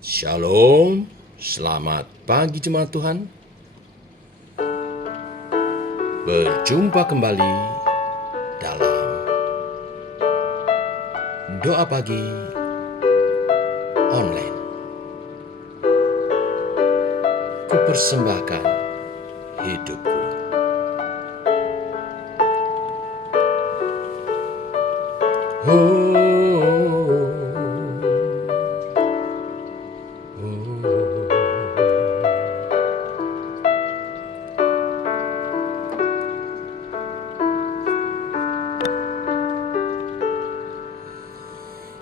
Shalom, selamat pagi jemaat Tuhan. Berjumpa kembali dalam doa pagi online. Kupersembahkan hidupku.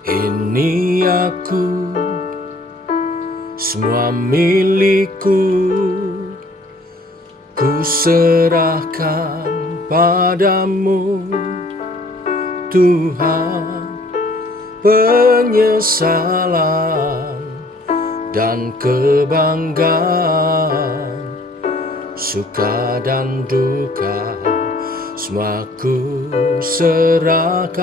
Ini aku, semua milikku, ku serahkan padamu, Tuhan. Penyesalan dan kebanggaan, suka dan duka, semua ku serahkan.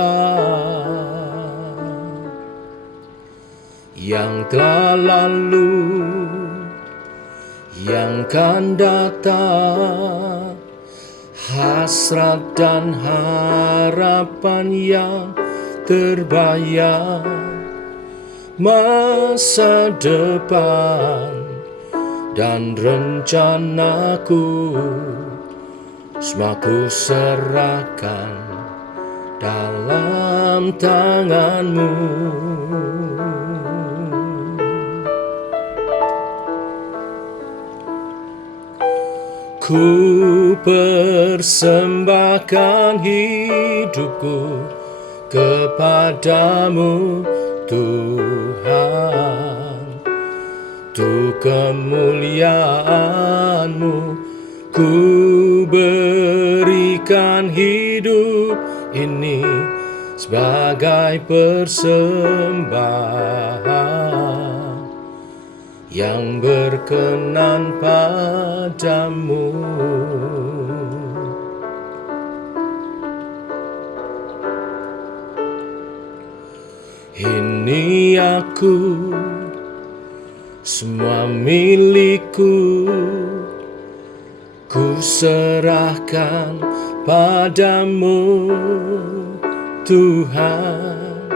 Yang telah lalu, yang akan datang, hasrat dan harapan yang terbayang, masa depan dan rencanaku, semua ku serahkan dalam tanganmu. Ku persembahkan hidupku kepadamu, Tuhan. Untuk kemuliaan-Mu ku berikan hidup ini sebagai persembahan yang berkenan padamu. Ini aku, semua milikku, ku serahkan padamu, Tuhan.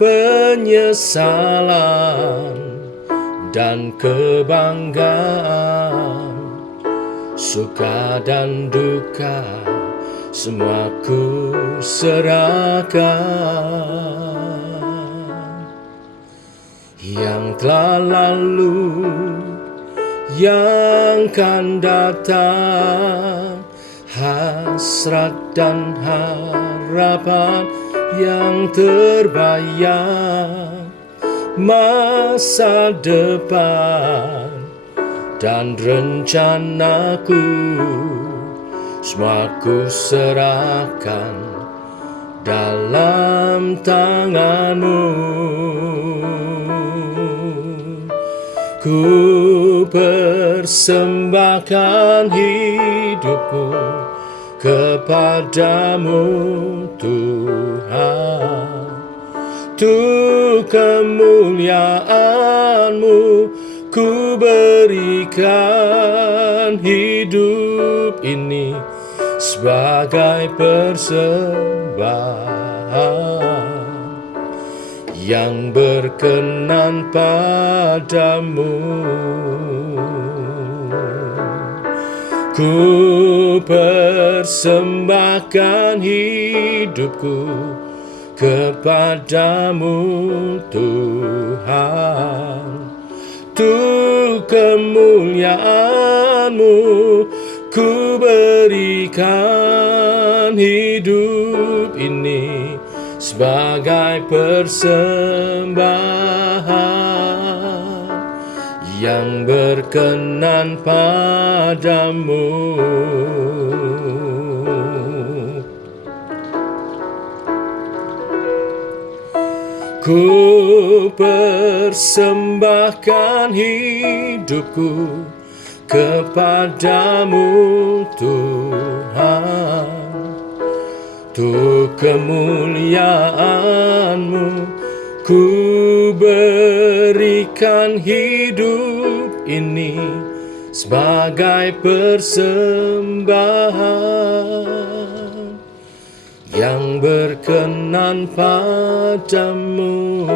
Penyesalan dan kebanggaan, suka dan duka, semua ku serahkan. Yang telah lalu, yang akan datang, hasrat dan harapan yang terbayang, masa depan dan rencanaku, semua ku serahkan dalam tanganmu. Ku persembahkan hidupku kepadamu, Tuhan. Untuk kemuliaan-Mu ku berikan hidup ini sebagai persembahan yang berkenan padamu. Ku persembahkan hidupku kepadamu, Tuhan. Untuk kemuliaan-Mu ku berikan hidup ini sebagai persembahan yang berkenan padamu. Ku persembahkan hidupku kepadamu, Tuhan. Untuk kemuliaan-Mu Ku berikan hidup ini sebagai persembahan yang berkenan padamu.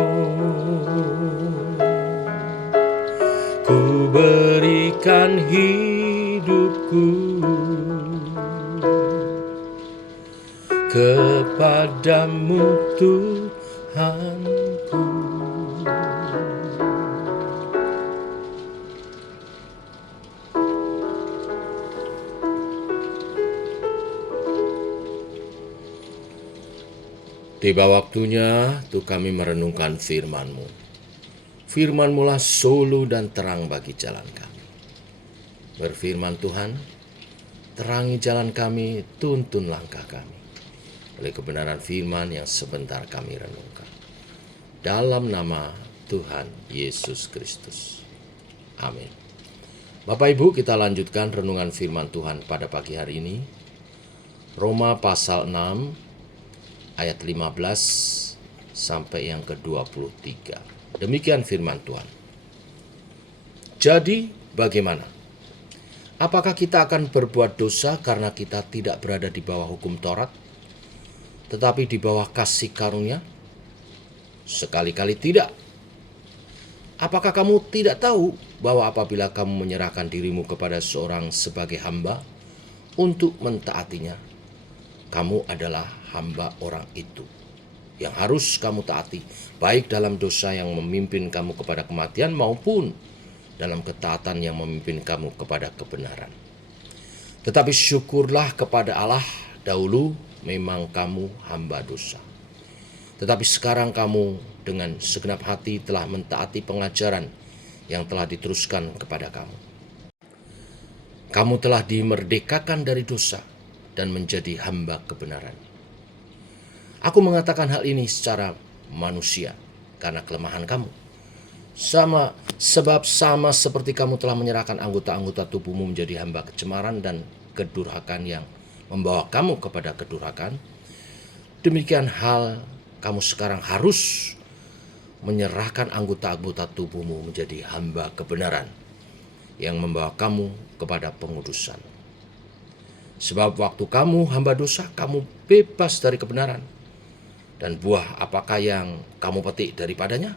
Ku berikan hidupku kepadamu Tuhanku. Tiba waktunya untuk kami merenungkan firman-Mu. Firman-Mu lah solu dan terang bagi jalan kami. Berfirman Tuhan, terangi jalan kami, tuntun langkah kami oleh kebenaran firman yang sebentar kami renungkan. Dalam nama Tuhan Yesus Kristus. Amin. Bapak Ibu, kita lanjutkan renungan firman Tuhan pada pagi hari ini. Roma pasal 6 ayat 15 sampai yang ke-23. Demikian firman Tuhan. Jadi bagaimana? Apakah kita akan berbuat dosa karena kita tidak berada di bawah hukum Taurat, tetapi di bawah kasih karunia? Sekali-kali tidak. Apakah kamu tidak tahu bahwa apabila kamu menyerahkan dirimu kepada seorang sebagai hamba untuk mentaatinya, kamu adalah hamba orang itu yang harus kamu taati, baik dalam dosa yang memimpin kamu kepada kematian maupun dalam ketaatan yang memimpin kamu kepada kebenaran. Tetapi syukurlah kepada Allah, dahulu memang kamu hamba dosa. Tetapi sekarang kamu dengan segenap hati telah mentaati pengajaran yang telah diteruskan kepada kamu. Kamu telah dimerdekakan dari dosa dan menjadi hamba kebenaran. Aku mengatakan hal ini secara manusia karena kelemahan kamu. Sebab sama seperti kamu telah menyerahkan anggota-anggota tubuhmu menjadi hamba kecemaran dan kedurhakaan yang membawa kamu kepada kedurhakaan, demikian hal kamu sekarang harus menyerahkan anggota-anggota tubuhmu menjadi hamba kebenaran yang membawa kamu kepada pengudusan. Sebab waktu kamu hamba dosa, kamu bebas dari kebenaran. Dan buah apakah yang kamu petik daripadanya?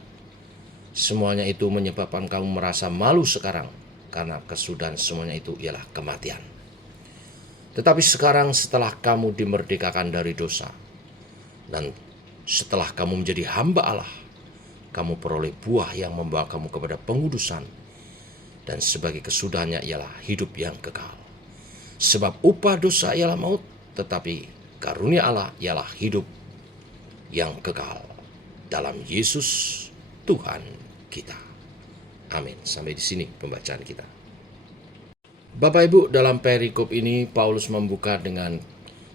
Semuanya itu menyebabkan kamu merasa malu sekarang, karena kesudahan semuanya itu ialah kematian. Tetapi sekarang setelah kamu dimerdekakan dari dosa, dan setelah kamu menjadi hamba Allah, kamu peroleh buah yang membawa kamu kepada pengudusan, dan sebagai kesudahannya ialah hidup yang kekal. Sebab upah dosa ialah maut, tetapi karunia Allah ialah hidup yang kekal dalam Yesus Tuhan kita. Amin. Sampai di sini pembacaan kita. Bapak Ibu, dalam perikop ini Paulus membuka dengan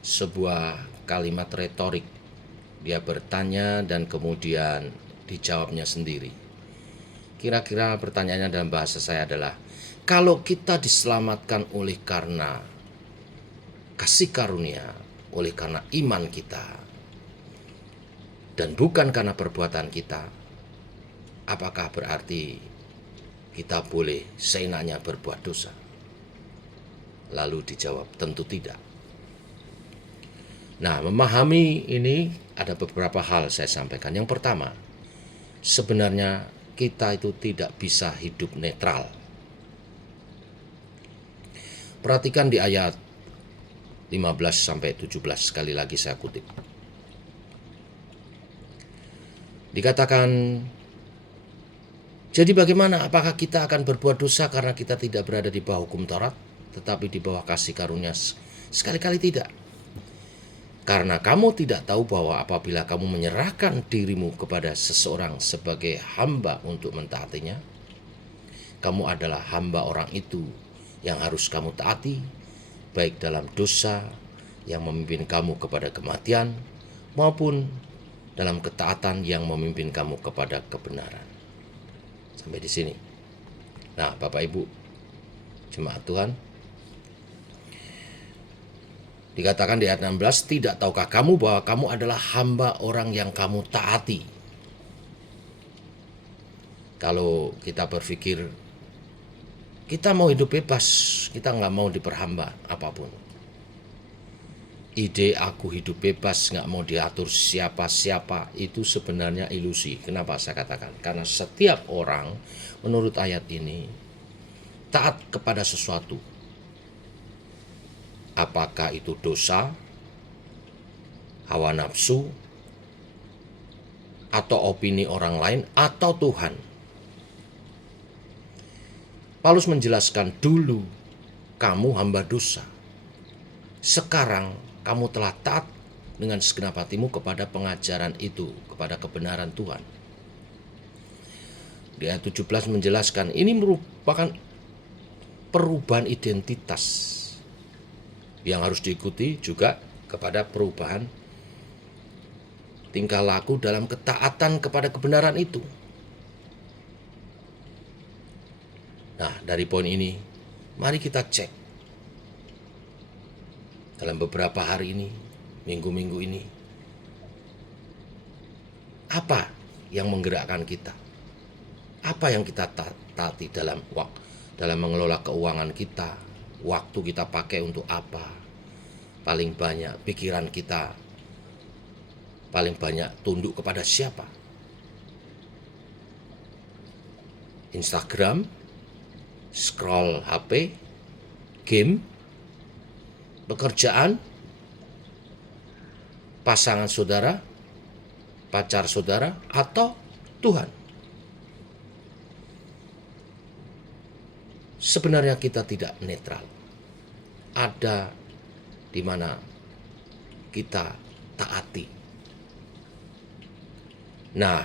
sebuah kalimat retorik. Dia bertanya dan kemudian dijawabnya sendiri. Kira-kira pertanyaannya dalam bahasa saya adalah, kalau kita diselamatkan oleh karena kasih karunia, oleh karena iman kita, dan bukan karena perbuatan kita, apakah berarti kita boleh seenaknya berbuat dosa? Lalu dijawab, tentu tidak. Nah, memahami ini ada beberapa hal saya sampaikan. Yang pertama, sebenarnya kita itu tidak bisa hidup netral. Perhatikan di ayat 15-17, sekali lagi saya kutip. Dikatakan, jadi bagaimana? Apakah kita akan berbuat dosa karena kita tidak berada di bawah hukum Taurat, tetapi di bawah kasih karunia? Sekali-kali tidak. Karena kamu tidak tahu bahwa apabila kamu menyerahkan dirimu kepada seseorang sebagai hamba untuk mentaatinya, kamu adalah hamba orang itu yang harus kamu taati, baik dalam dosa yang memimpin kamu kepada kematian, maupun dalam ketaatan yang memimpin kamu kepada kebenaran. Sampai di sini. Nah, Bapak Ibu, jemaat Tuhan, dikatakan di ayat 16, tidak tahukah kamu bahwa kamu adalah hamba orang yang kamu taati? Kalau kita berpikir kita mau hidup bebas, kita nggak mau diperhamba apapun. Ide aku hidup bebas, nggak mau diatur siapa-siapa, itu sebenarnya ilusi. Kenapa saya katakan? Karena setiap orang menurut ayat ini taat kepada sesuatu. Apakah itu dosa, hawa nafsu, atau opini orang lain, atau Tuhan. Paulus menjelaskan, dulu kamu hamba dosa. Sekarang kamu telah taat dengan segenap hatimu kepada pengajaran itu, kepada kebenaran Tuhan. Di ayat 17 menjelaskan, ini merupakan perubahan identitas yang harus diikuti juga kepada perubahan tingkah laku dalam ketaatan kepada kebenaran itu. Nah, dari poin ini, mari kita cek dalam beberapa hari ini, minggu-minggu ini, apa yang menggerakkan kita? Apa yang kita taati dalam mengelola keuangan kita? Waktu kita pakai untuk apa? Paling banyak pikiran kita paling banyak tunduk kepada siapa? Instagram, scroll HP, game, pekerjaan, pasangan saudara, pacar saudara, atau Tuhan. Sebenarnya kita tidak netral. Ada di mana kita taati. Nah,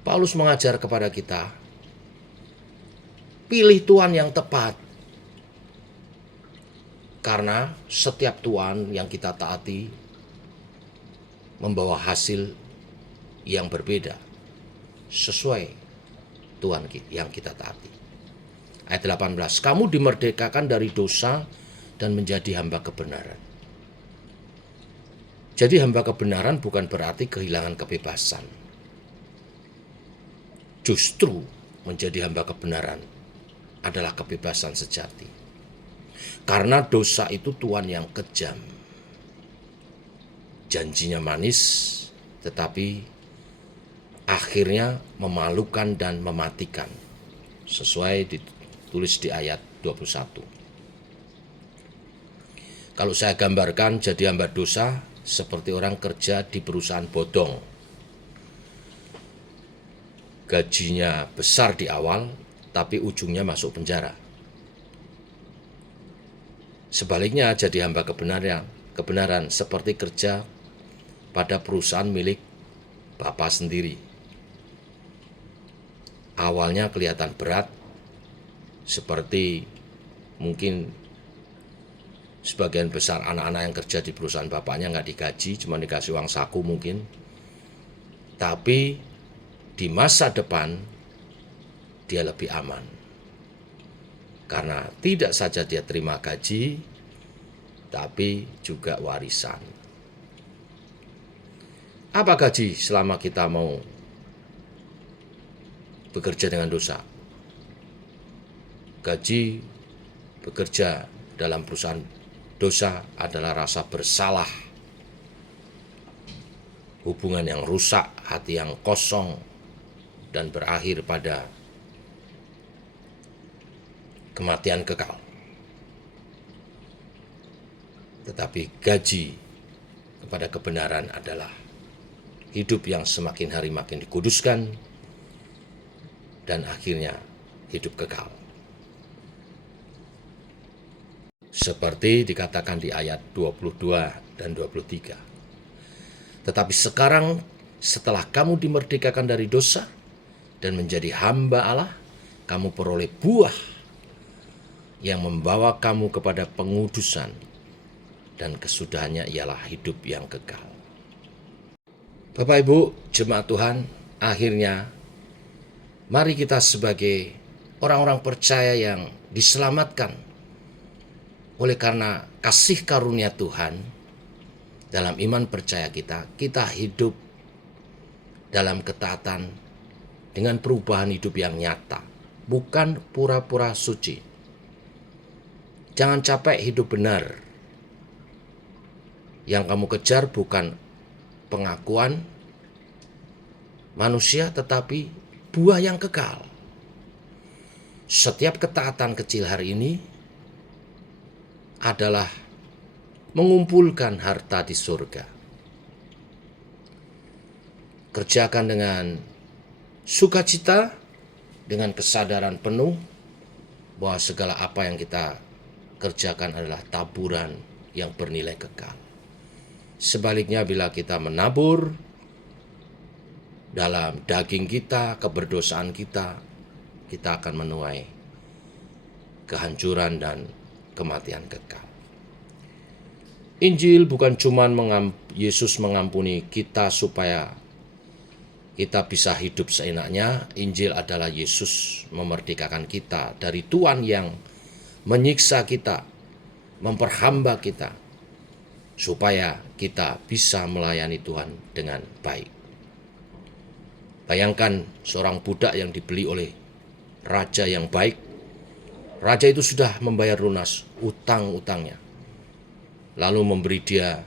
Paulus mengajar kepada kita, pilih Tuhan yang tepat. Karena setiap Tuhan yang kita taati membawa hasil yang berbeda sesuai Tuhan yang kita taati. Ayat 18, kamu dimerdekakan dari dosa dan menjadi hamba kebenaran. Jadi hamba kebenaran bukan berarti kehilangan kebebasan. Justru menjadi hamba kebenaran adalah kebebasan sejati. Karena dosa itu Tuhan yang kejam. Janjinya manis, tetapi akhirnya memalukan dan mematikan. Sesuai ditulis di ayat 21. Kalau saya gambarkan jadi hamba dosa seperti orang kerja di perusahaan bodong. Gajinya besar di awal, tapi ujungnya masuk penjara. Sebaliknya jadi hamba kebenaran seperti kerja pada perusahaan milik Bapak sendiri. Awalnya kelihatan berat, seperti mungkin sebagian besar anak-anak yang kerja di perusahaan bapaknya nggak digaji, cuma dikasih uang saku mungkin. Tapi di masa depan dia lebih aman. Karena tidak saja dia terima gaji, tapi juga warisan. Apa gaji selama kita mau bekerja dengan dosa? Gaji bekerja dalam perusahaan dosa adalah rasa bersalah, hubungan yang rusak, hati yang kosong, dan berakhir pada kematian kekal. Tetapi gaji kepada kebenaran adalah hidup yang semakin hari makin dikuduskan dan akhirnya hidup kekal. Seperti dikatakan di ayat 22 dan 23. Tetapi sekarang setelah kamu dimerdekakan dari dosa dan menjadi hamba Allah, kamu peroleh buah yang membawa kamu kepada pengudusan, dan kesudahannya ialah hidup yang kekal. Bapak Ibu, jemaat Tuhan, akhirnya mari kita sebagai orang-orang percaya yang diselamatkan oleh karena kasih karunia Tuhan, dalam iman percaya kita hidup dalam ketaatan dengan perubahan hidup yang nyata, bukan pura-pura suci. Jangan capek hidup benar. Yang kamu kejar bukan pengakuan manusia, tetapi buah yang kekal. Setiap ketaatan kecil hari ini adalah mengumpulkan harta di surga. Kerjakan dengan sukacita, dengan kesadaran penuh bahwa segala apa yang kita kerjakan adalah taburan yang bernilai kekal. Sebaliknya, bila kita menabur dalam daging kita, keberdosaan kita, kita akan menuai kehancuran dan kematian kekal. Injil bukan cuma Yesus mengampuni kita supaya kita bisa hidup seenaknya. Injil adalah Yesus memerdekakan kita dari tuan yang menyiksa kita, memperhamba kita, supaya kita bisa melayani Tuhan dengan baik. Bayangkan seorang budak yang dibeli oleh raja yang baik. Raja itu sudah membayar lunas utang-utangnya, lalu memberi dia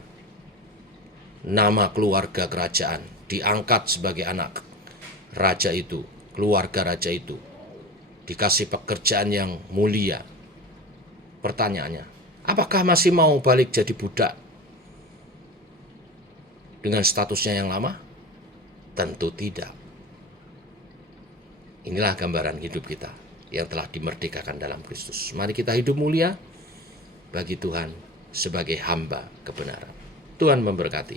nama keluarga kerajaan, diangkat sebagai anak raja itu, keluarga raja itu, dikasih pekerjaan yang mulia. Pertanyaannya, apakah masih mau balik jadi budak dengan statusnya yang lama? Tentu tidak. Inilah gambaran hidup kita yang telah dimerdekakan dalam Kristus. Mari kita hidup mulia bagi Tuhan sebagai hamba kebenaran. Tuhan memberkati.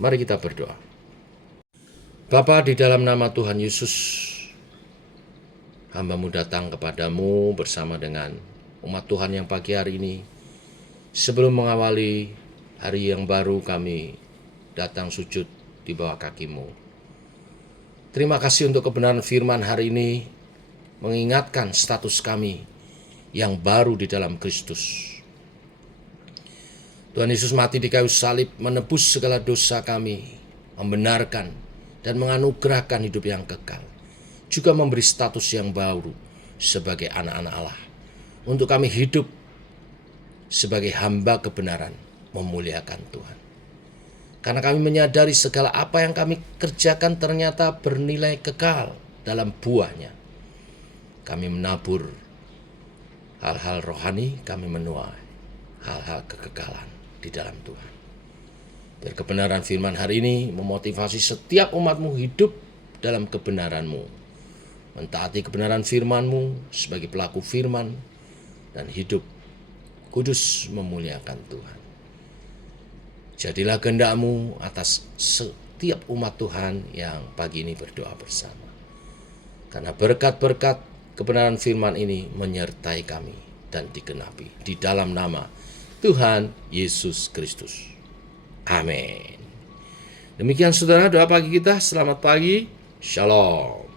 Mari kita berdoa. Bapa, di dalam nama Tuhan Yesus, hamba-Mu datang kepadamu bersama dengan umat Tuhan yang pagi hari ini. Sebelum mengawali hari yang baru, kami datang sujud di bawah kaki-Mu. Terima kasih untuk kebenaran firman hari ini, mengingatkan status kami yang baru di dalam Kristus. Tuhan Yesus mati di kayu salib menebus segala dosa kami, membenarkan dan menganugerahkan hidup yang kekal, juga memberi status yang baru sebagai anak-anak Allah, untuk kami hidup sebagai hamba kebenaran, memuliakan Tuhan. Karena kami menyadari segala apa yang kami kerjakan ternyata bernilai kekal dalam buahnya. Kami menabur hal-hal rohani, kami menuai hal-hal kekekalan di dalam Tuhan. Biar kebenaran firman hari ini memotivasi setiap umat-Mu hidup dalam kebenaran-Mu, mentaati kebenaran firman-Mu sebagai pelaku firman, dan hidup kudus memuliakan Tuhan. Jadilah kehendak-Mu atas setiap umat Tuhan yang pagi ini berdoa bersama. Karena berkat-berkat kebenaran firman ini menyertai kami dan digenapi di dalam nama Tuhan Yesus Kristus. Amin. Demikian saudara doa pagi kita. Selamat pagi. Shalom.